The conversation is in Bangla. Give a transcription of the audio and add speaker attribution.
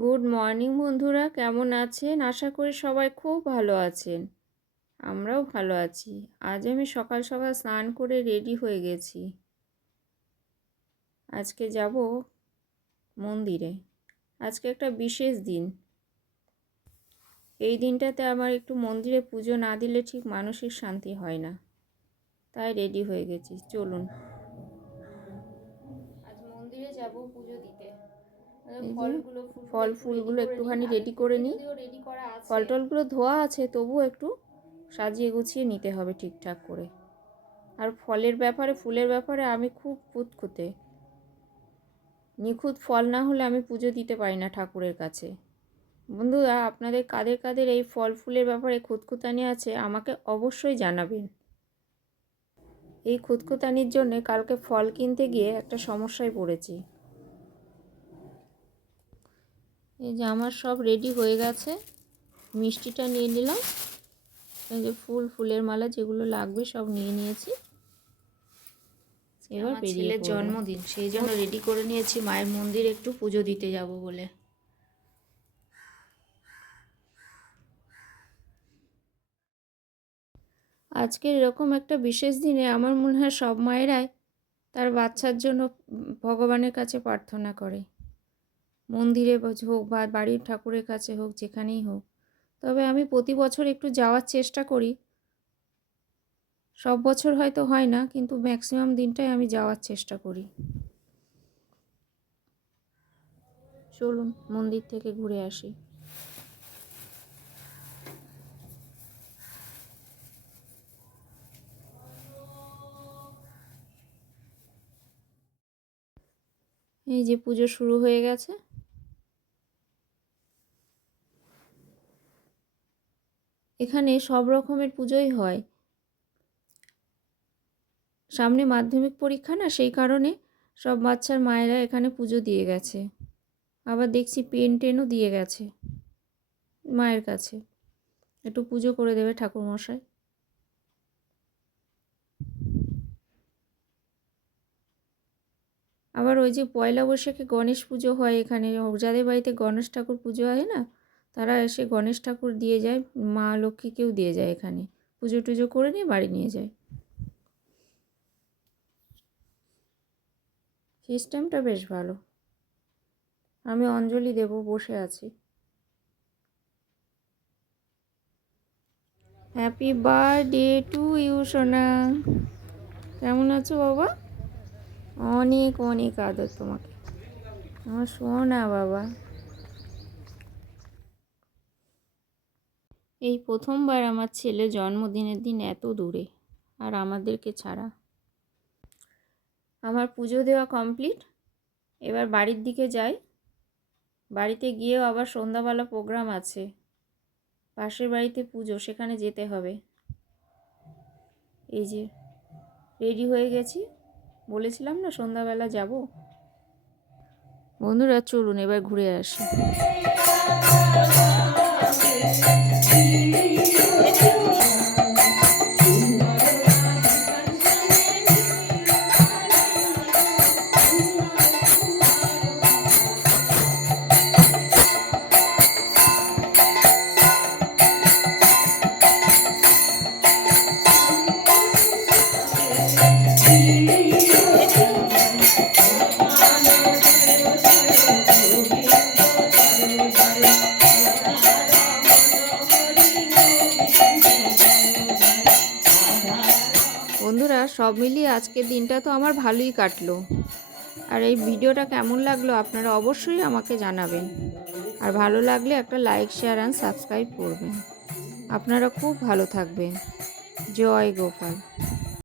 Speaker 1: গুড মর্নিং বন্ধুরা। কেমন আছেন? আশা করি সবাই খুব ভালো আছেন। আমরাও ভালো আছি। আজ আমি সকাল সকাল স্নান করে রেডি হয়ে গেছি। আজকে যাব মন্দিরে। আজকে একটা বিশেষ দিন। এই দিনটাতে আমার একটু মন্দিরে পুজো না দিলে ঠিক মানসিক শান্তি হয় না। তাই রেডি হয়ে গেছি। চলুন। আজ মন্দিরে যাব পুজো দিতে। ফল ফুলগুলো একটুখানি রেডি করে নিই। ফল টলগুলো ধোয়া আছে তবুও একটু সাজিয়ে গুছিয়ে নিতে হবে ঠিকঠাক করে। আর ফলের ব্যাপারে ফুলের ব্যাপারে আমি খুব খুঁতখুঁতে নিখুঁত ফল না হলে আমি পুজো দিতে পারি না ঠাকুরের কাছে। বন্ধুরা আপনাদের কাদের কাদের এই ফল ফুলের ব্যাপারে খুঁতখুতানি আছে আমাকে অবশ্যই জানাবেন। এই খুঁতখুতানির জন্যে কালকে ফল কিনতে গিয়ে একটা সমস্যায় পড়েছি। এই যে আমার সব রেডি হয়ে গেছে। মিষ্টিটা নিয়ে নিলাম। এই যে ফুল ফুলের মালা যেগুলো লাগবে সব নিয়ে নিয়েছি। এবার
Speaker 2: ছেলের জন্মদিন সেই জন্য রেডি করে নিয়েছি। মায়ের মন্দিরে একটু পুজো দিতে যাব বলে।
Speaker 1: আজকের এরকম একটা বিশেষ দিনে আমার মনে হয় সব মায়েরাই তার বাচ্চার জন্য ভগবানের কাছে প্রার্থনা করে। মন্দিরে হোক বা বাড়ির ঠাকুরের কাছে হোক, যেখানেই হোক। তবে আমি প্রতি বছর একটু যাওয়ার চেষ্টা করি। সব বছর হয়তো হয় না, কিন্তু ম্যাক্সিমাম দিনটাই আমি যাওয়ার চেষ্টা করি। চলুন, মন্দির থেকে ঘুরে আসি। এই যে পুজো শুরু হয়ে গেছে। এখানে সব রকমের পুজোই হয়। সামনে মাধ্যমিক পরীক্ষা না, সেই কারণে সব বাচ্চার মায়েরা এখানে পুজো দিয়ে গেছে। আবার দেখছি পেন টেনও দিয়ে গেছে মায়ের কাছে। একটু পুজো করে দেবে ঠাকুরমশাই। আবার ওই যে পয়লা বৈশাখে গণেশ পুজো হয় এখানে, যাদের বাড়িতে গণেশ ঠাকুর পুজো হয় না তারা এসে গণেশ ঠাকুর দিয়ে যায়, মা লক্ষ্মীকেও দিয়ে যায় এখানে। পুজো টুজো করে নিয়ে বাড়ি নিয়ে যায়। সিস্টেমটা বেশ ভালো। আমি অঞ্জলি দেব, বসে আছি। হ্যাপি বার্থডে টু ইউ সোনা। কেমন আছো বাবা? অনেক অনেক আদর তোমাকে। আমার সোনা বাবা। এই প্রথমবার আমার ছেলে জন্মদিনের দিন এত দূরে, আর আমাদেরকে ছাড়া। আমার পুজো দেওয়া কমপ্লিট, এবার বাড়ির দিকে যাই। বাড়িতে গিয়েও আবার সন্ধ্যাবেলা প্রোগ্রাম আছে। পাশের বাড়িতে পুজো, সেখানে যেতে হবে। এই যে, রেডি হয়ে গেছি। বলেছিলাম না সন্ধ্যাবেলা যাব? বন্ধুরা, চলুন এবার ঘুরে আসি। Thank you. বন্ধুরা, সব মিলিয়ে আজকের দিনটা তো আমার ভালোই কাটলো। আর এই ভিডিওটা কেমন লাগল আপনারা অবশ্যই আমাকে জানাবেন। আর ভালো লাগলে একটা লাইক, শেয়ার অ্যান্ড সাবস্ক্রাইব করবেন। আপনারা খুব ভালো থাকবেন। জয় গোপাল।